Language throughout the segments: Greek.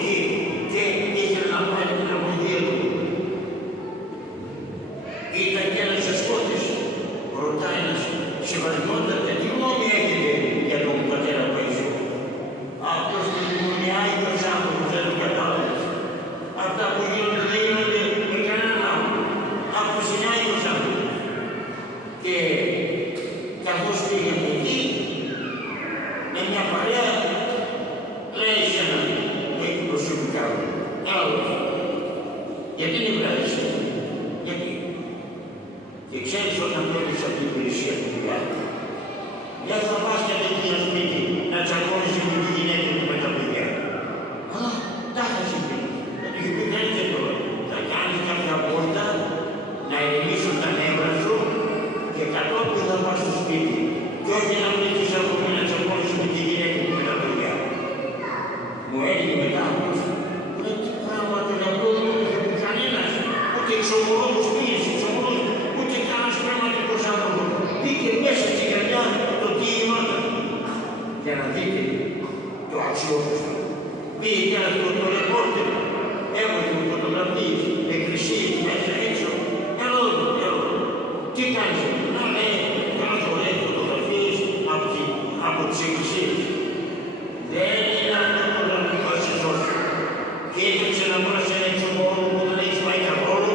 εκεί και ήθελε να πάρει την αμμουδία του. Ήταν και ένας ασκότης, ρωτάει ένας σεβασμότατα, τι γνώμη έχετε για τον πατέρα Παϊσού. Αυτός του δημονιάει τους άνθρωπους, δεν το κατάλαβες. Αυτά που γίνονται δεν γίνονται με κανέναν άνθρωπο. Αποθυνάει τους άνθρωπους. Και καθώς πήγαμε εκεί, με μια παρέα, λέει σε έναν εκεί προσωπικά μου, άλλος, γιατί είναι βράδυσε, γιατί. Και ξέρεις όταν βλέπεις από την υπηρεσία του δουλειά, δεν θα πας και δεν πήγες σπίτι να τσακώνεσαι με τη γυναίκα του με τα παιδιά. Αλλά τα θα συμβεί. Δεν του πει δεν και τώρα. Θα κάνεις κάποια πόρτα, να ηρεμήσουν τα νεύρα σου και κατόπιν θα πας στο σπίτι. Και όχι να βρεις ακόμη να τσακώνεσαι με τη γυναίκα του με τα παιδιά. Μου έλεγε μετά όμως, ρε τι πράγματα να πω δεν μου είχε κανένας, ούτε εξομολόγους πήγες, εξομολόγους, ούτε κανένας πνευματικός άνθρωπος. Μπήκε μέσα στη καρδιά το τι γινόταν. Για να δείτε το αξιόπιστο. Πήγε και ένας το ρεπόρτερ, έβγαλε φωτογραφίες, εκκλησίες μέσα έξω. Έλα εδώ, τι κάνεις, να λέει, κάνεις ωραίες φωτογραφίες από τις εκκλησίες. Δεν είναι αυτό το γραφικό σεζόν. Και έτρεξε να βρεις ένα εξομολόγο που δεν έχεις πάει καθόλου,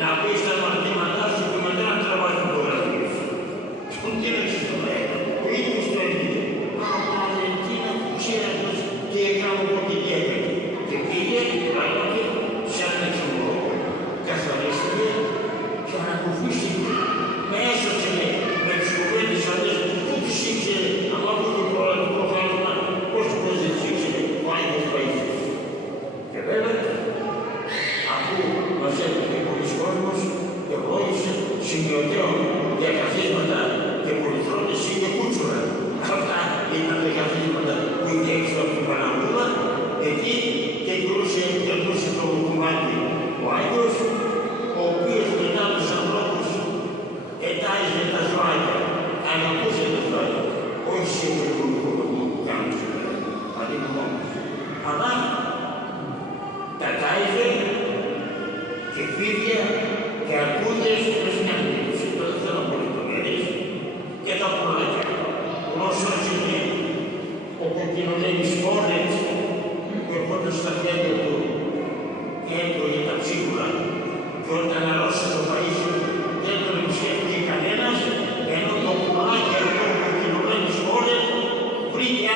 να πεις τα μαθήματά σου και μετά να τραβάς φωτογραφίες. Τον τίναξε στο μέλλον, ο ίδιος το έλεγε. Βαλεντίνα που ξέρεις τι έκανα από την διεύθυνση. Και πήγε, πράγματι, σε έναν εξομολόγο. Καθαρίστηκε και ανακουφίστηκε. Με έσωσε με τις κουβέντες αυτές που τις ήξερε από αυτό το πολιτικό χάσμα, πώς δεν τις ήξερε ο Άγιος Παϊσής. Και βέβαια, αφού μας έφυγε πολλοί κόσμος, ευλόγησε σημειωτέων για καθίσματα και πολυθρόνες και κούτσουρα. Αυτά ήταν τα καθίσματα που είχε έξω από την Παναγούδα, εκεί και κρούσε το κομμάτι ο Άγιος, ο οποίος μετά τους ανθρώπους ετάιζε τα ζωάκια, αγαπούσε τα ζωάκια, όχι σε ευρωπαϊκό κόσμο που κάνουν σήμερα, αντιμονώς. Αλλά τα τάιζε και φίδια και αρκούδες με συνάντηση. Τώρα δεν θέλω πολύ το μέρες και τα πουλάκια. Όσο είναι ο κοκκινολέγιος